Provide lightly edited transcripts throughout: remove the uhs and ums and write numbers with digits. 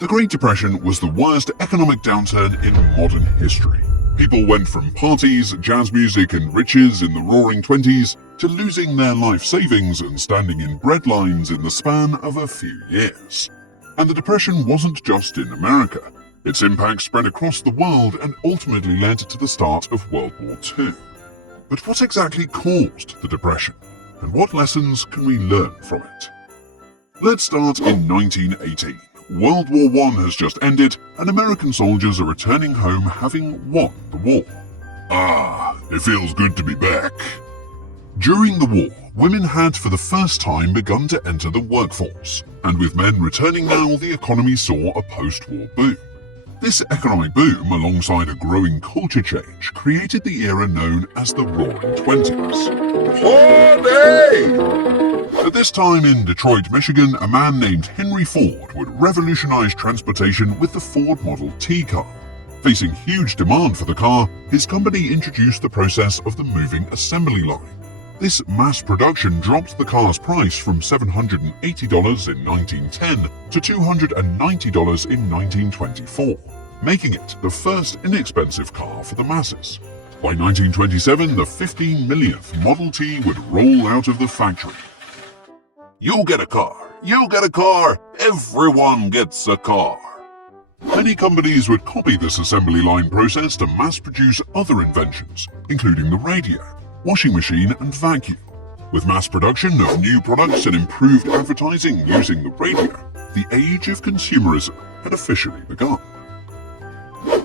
The Great Depression was the worst economic downturn in modern history. People went from parties, jazz music, and riches in the roaring 20s to losing their life savings and standing in bread lines in the span of a few years. And the Depression wasn't just in America. Its impact spread across the world and ultimately led to the start of World War II. But what exactly caused the Depression, and what lessons can we learn from it? Let's start in 1918. World War I has just ended, and American soldiers are returning home having won the war. It feels good to be back. During the war, women had for the first time begun to enter the workforce, and with men returning now, the economy saw a post-war boom. This economic boom, alongside a growing culture change, created the era known as the Roaring Twenties. At this time in Detroit, Michigan, a man named Henry Ford would revolutionize transportation with the Ford Model T car. Facing huge demand for the car, his company introduced the process of the moving assembly line. This mass production dropped the car's price from $780 in 1910 to $290 in 1924, making it the first inexpensive car for the masses. By 1927, the 15 millionth Model T would roll out of the factory. You get a car, you get a car, everyone gets a car. Many companies would copy this assembly line process to mass-produce other inventions, including the radio, washing machine, and vacuum. With mass production of new products and improved advertising using the radio, the age of consumerism had officially begun.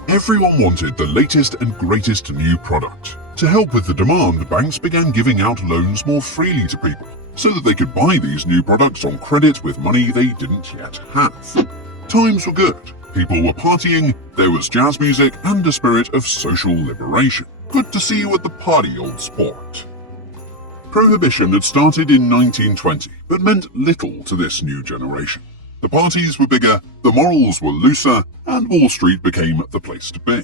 Everyone wanted the latest and greatest new product. To help with the demand, banks began giving out loans more freely to people, so that they could buy these new products on credit with money they didn't yet have. Times were good. People were partying, there was jazz music, and a spirit of social liberation. Good to see you at the party, old sport. Prohibition had started in 1920, but meant little to this new generation. The parties were bigger, the morals were looser, and Wall Street became the place to be.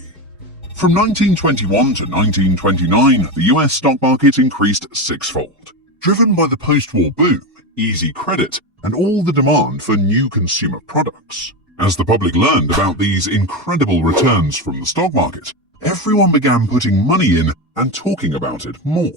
From 1921 to 1929, the US stock market increased sixfold, driven by the post-war boom, easy credit, and all the demand for new consumer products. As the public learned about these incredible returns from the stock market, everyone began putting money in and talking about it more.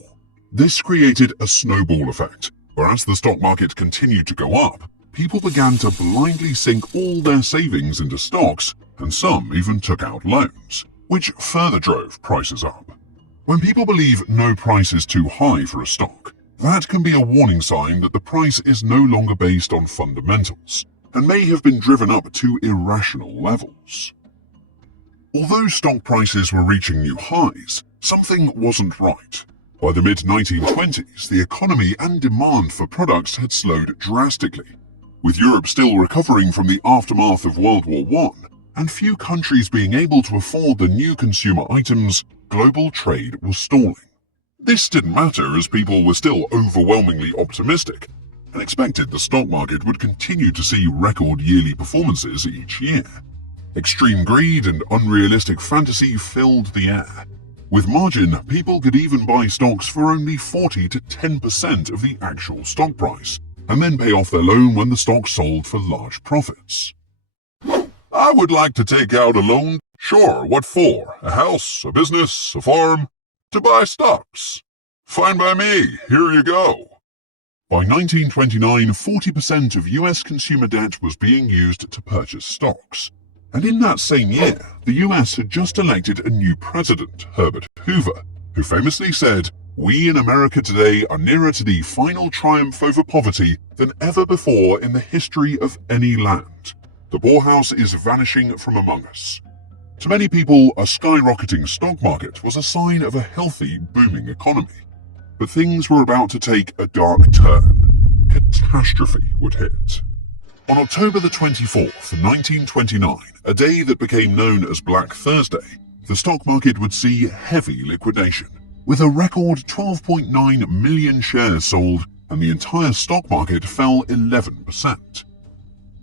This created a snowball effect, where as the stock market continued to go up, people began to blindly sink all their savings into stocks, and some even took out loans, which further drove prices up. When people believe no price is too high for a stock, that can be a warning sign that the price is no longer based on fundamentals, and may have been driven up to irrational levels. Although stock prices were reaching new highs, something wasn't right. By the mid-1920s, the economy and demand for products had slowed drastically. With Europe still recovering from the aftermath of World War I, and few countries being able to afford the new consumer items, global trade was stalling. This didn't matter as people were still overwhelmingly optimistic and expected the stock market would continue to see record yearly performances each year. Extreme greed and unrealistic fantasy filled the air. With margin, people could even buy stocks for only 40 to 10% of the actual stock price, and then pay off their loan when the stock sold for large profits. I would like to take out a loan. Sure, what for? A house, a business, a farm? To buy stocks. Fine by me, here you go. By 1929, 40% of US consumer debt was being used to purchase stocks. And in that same year, the US had just elected a new president, Herbert Hoover, who famously said, "We in America today are nearer to the final triumph over poverty than ever before in the history of any land. The poorhouse is vanishing from among us." To many people, a skyrocketing stock market was a sign of a healthy, booming economy. But things were about to take a dark turn. Catastrophe would hit. On October the 24th, 1929, a day that became known as Black Thursday, the stock market would see heavy liquidation, with a record 12.9 million shares sold, and the entire stock market fell 11%.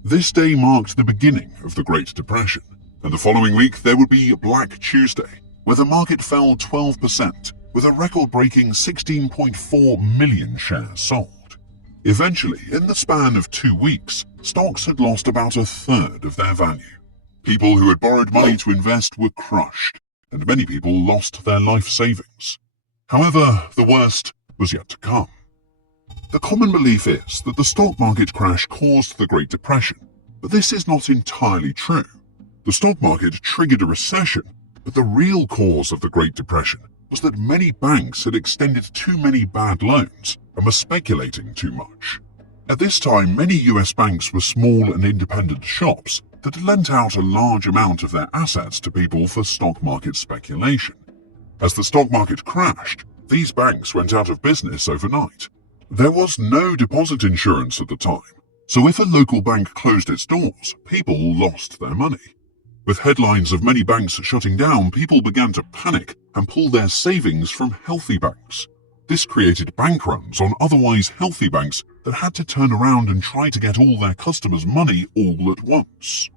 This day marked the beginning of the Great Depression, and the following week there would be Black Tuesday, where the market fell 12%, with a record-breaking 16.4 million shares sold. Eventually, in the span of 2 weeks, stocks had lost about a third of their value. People who had borrowed money to invest were crushed, and many people lost their life savings. However, the worst was yet to come. The common belief is that the stock market crash caused the Great Depression, but this is not entirely true. The stock market triggered a recession, but the real cause of the Great Depression was that many banks had extended too many bad loans and were speculating too much. At this time, many US banks were small and independent shops that lent out a large amount of their assets to people for stock market speculation. As the stock market crashed, these banks went out of business overnight. There was no deposit insurance at the time, so if a local bank closed its doors, people lost their money. With headlines of many banks shutting down, people began to panic and pull their savings from healthy banks. This created bank runs on otherwise healthy banks that had to turn around and try to get all their customers' money all at once.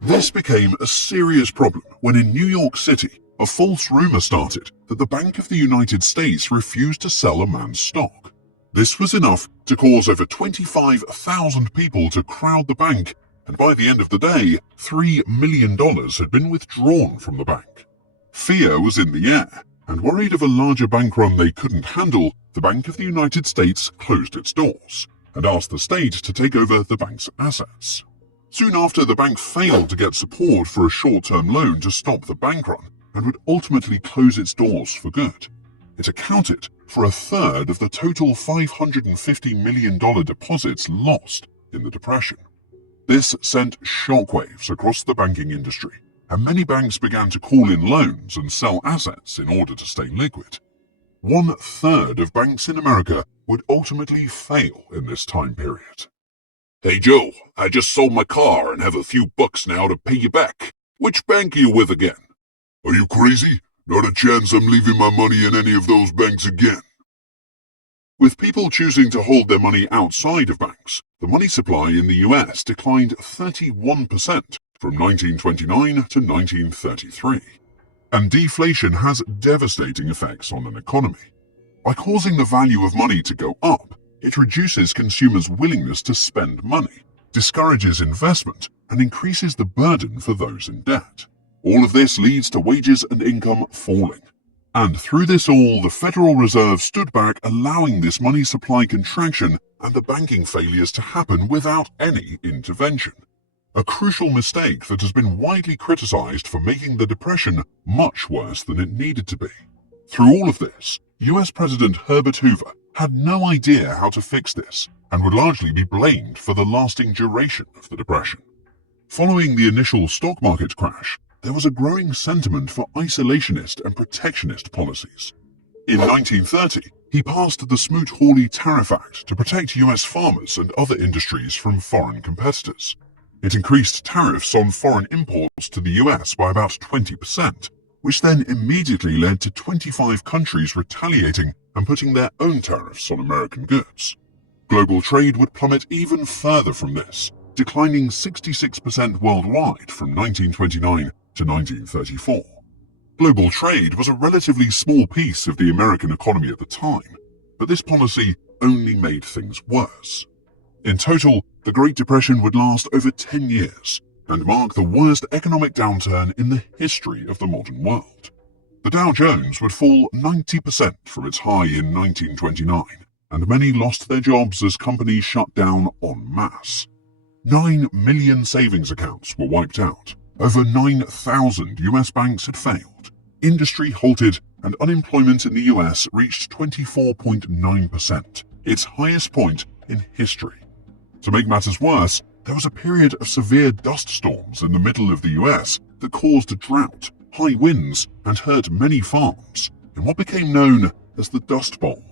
This became a serious problem when in New York City, a false rumor started that the Bank of the United States refused to sell a man's stock. This was enough to cause over 25,000 people to crowd the bank, and by the end of the day, $3 million had been withdrawn from the bank. Fear was in the air, and worried of a larger bank run they couldn't handle, the Bank of the United States closed its doors and asked the state to take over the bank's assets. Soon after, the bank failed to get support for a short-term loan to stop the bank run and would ultimately close its doors for good. It accounted for a third of the total $550 million deposits lost in the Depression. This sent shockwaves across the banking industry, and many banks began to call in loans and sell assets in order to stay liquid. 1/3 of banks in America would ultimately fail in this time period. Hey Joe, I just sold my car and have a few bucks now to pay you back. Which bank are you with again? Are you crazy? Not a chance I'm leaving my money in any of those banks again. With people choosing to hold their money outside of banks, the money supply in the US declined 31% from 1929 to 1933. And deflation has devastating effects on an economy. By causing the value of money to go up, it reduces consumers' willingness to spend money, discourages investment, and increases the burden for those in debt. All of this leads to wages and income falling. And through this all, the Federal Reserve stood back, allowing this money supply contraction and the banking failures to happen without any intervention. A crucial mistake that has been widely criticized for making the Depression much worse than it needed to be. Through all of this, US President Herbert Hoover had no idea how to fix this and would largely be blamed for the lasting duration of the Depression. Following the initial stock market crash, there was a growing sentiment for isolationist and protectionist policies. In 1930, he passed the Smoot-Hawley Tariff Act to protect US farmers and other industries from foreign competitors. It increased tariffs on foreign imports to the US by about 20%, which then immediately led to 25 countries retaliating and putting their own tariffs on American goods. Global trade would plummet even further from this, declining 66% worldwide from 1929 to 1934. Global trade was a relatively small piece of the American economy at the time, but this policy only made things worse. In total, the Great Depression would last over 10 years and mark the worst economic downturn in the history of the modern world. The Dow Jones would fall 90% from its high in 1929, and many lost their jobs as companies shut down en masse. 9 million savings accounts were wiped out. Over 9,000 US banks had failed. Industry halted, and unemployment in the US reached 24.9%, its highest point in history. To make matters worse, there was a period of severe dust storms in the middle of the US that caused drought, high winds, and hurt many farms in what became known as the Dust Bowl,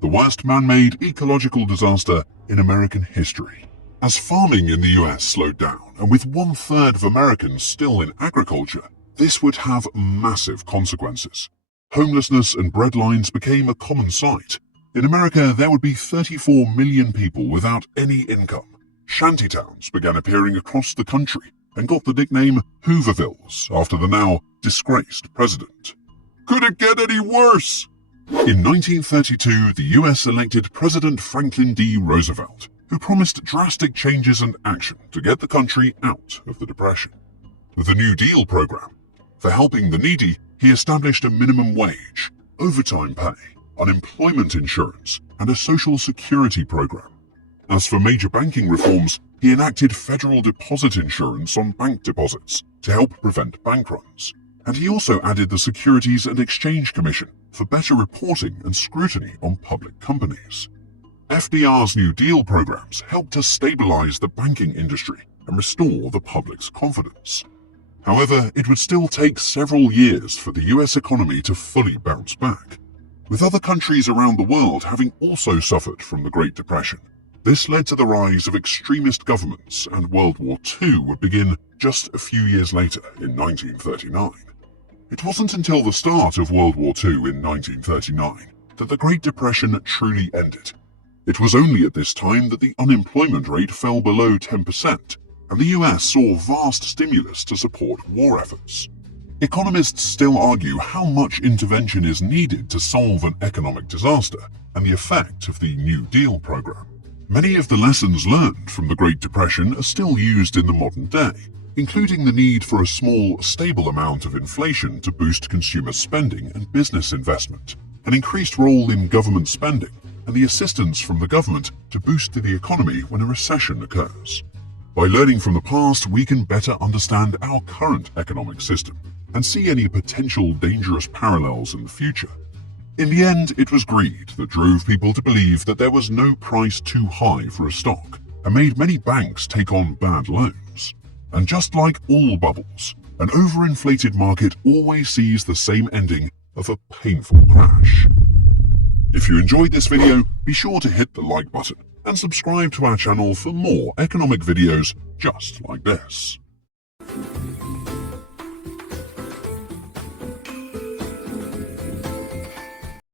the worst man-made ecological disaster in American history. As farming in the US slowed down, and with 1/3 of Americans still in agriculture, this would have massive consequences. Homelessness and breadlines became a common sight. In America, there would be 34 million people without any income. Shantytowns began appearing across the country and got the nickname Hoovervilles after the now disgraced president. Could it get any worse? In 1932, the US elected President Franklin D. Roosevelt, who promised drastic changes and action to get the country out of the Depression. The New Deal program. For helping the needy, he established a minimum wage, overtime pay, unemployment insurance, and a social security program. As for major banking reforms, he enacted federal deposit insurance on bank deposits to help prevent bank runs. And he also added the Securities and Exchange Commission for better reporting and scrutiny on public companies. FDR's New Deal programs helped to stabilize the banking industry and restore the public's confidence. However, it would still take several years for the US economy to fully bounce back. With other countries around the world having also suffered from the Great Depression, this led to the rise of extremist governments, and World War II would begin just a few years later in 1939. It wasn't until the start of World War II in 1939 that the Great Depression truly ended. It was only at this time that the unemployment rate fell below 10%, and the US saw vast stimulus to support war efforts. Economists still argue how much intervention is needed to solve an economic disaster and the effect of the New Deal program. Many of the lessons learned from the Great Depression are still used in the modern day, including the need for a small, stable amount of inflation to boost consumer spending and business investment, an increased role in government spending, and the assistance from the government to boost the economy when a recession occurs. By learning from the past, we can better understand our current economic system and see any potential dangerous parallels in the future. In the end, it was greed that drove people to believe that there was no price too high for a stock and made many banks take on bad loans. And just like all bubbles, an overinflated market always sees the same ending of a painful crash. If you enjoyed this video, be sure to hit the like button and subscribe to our channel for more economic videos just like this.